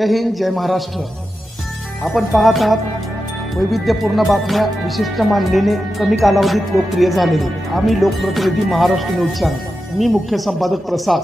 जय हिंद, जय महाराष्ट्र। आपण पाहत आहात वैविध्यपूर्ण बातम्या, विशिष्ट मांडणीने कमी कालावधीत लोकप्रिय झालेले आम्ही लोकप्रतिनिधी महाराष्ट्र न्यूज चॅनल। मी मुख्य संपादक प्रसाद।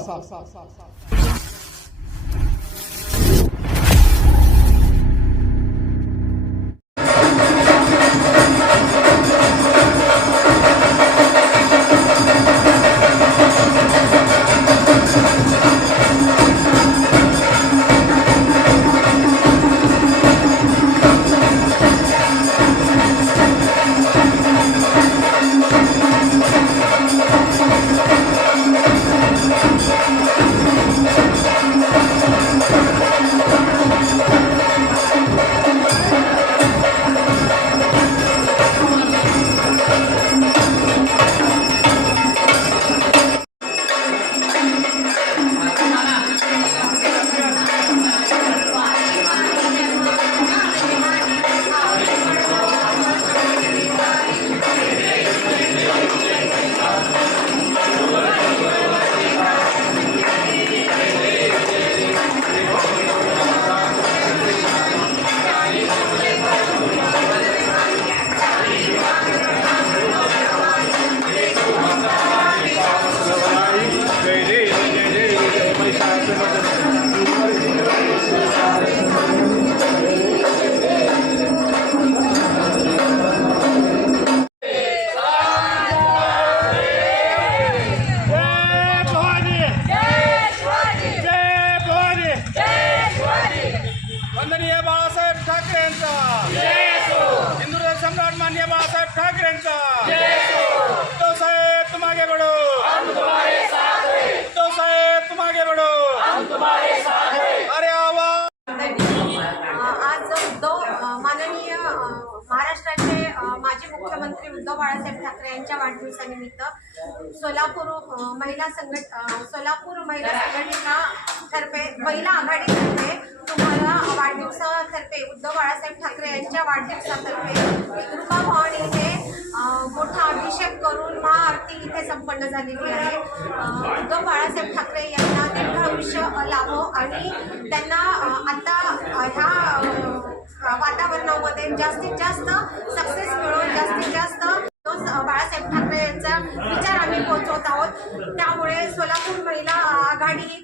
वंदनीय बाळासाहेब ठाकरे यांचा हिंदू सम्राट माननीय बाळासाहेब ठाकरे यांचा उद्धव साहेब तुम आगे बढ़ो, उद्धव साहेब तुम आगे बढ़ो। अरे आवाज आज माननीय महाराष्ट्राचे माजी मुख्यमंत्री उद्धव बाळासाहेब ठाकरे यांच्या वाढदिवसानिमित्त सोलापूर महिला संघटना तर्फे महिला आघाडीतर्फे तुम्हाला वाढदिवसातर्फे उद्धव बाळासाहेब ठाकरे यांच्या वाढदिवसातर्फे कृपा भवानी इथे मोठा अभिषेक करून महाआरती इथे संपन्न झालेली आहे। उद्धव बाळासाहेब ठाकरे यांना दीर्घ आयुष्य लाभो आणि त्यांना आता ह्या वातावरणामध्ये जास्तीत जास्त सक्सेस मिळवून जास्तीत जास्त बाळासाहेब ठाकरे यांचा विचार आम्ही पोहोचवत आहोत। त्यामुळे सोलापूर महिला आघाडी ही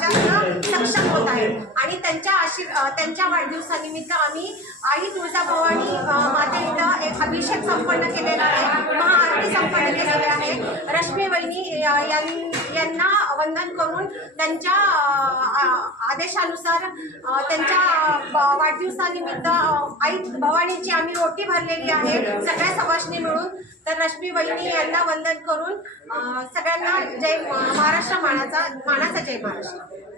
जास्त सक्षम होत आहे आणि त्यांच्या वाढदिवसानिमित्त आम्ही आई तुळजाभवानी मातेचा एक अभिषेक संपन्न केलेला आहे, महाआरती संपन्न केलेली आहे। रश्मी वहिनी यांना वंदन करून त्यांच्या आदेशानुसार त्यांच्या वाढदिवसानिमित्त आई भवानीची आम्ही ओटी भरलेली आहे सगळ्या सभासनी मिळून। तर रश्मी वहिनी यांना वंदन करून सगळ्यांना जय महाराष्ट्र, मानाचा जय महाराष्ट्र।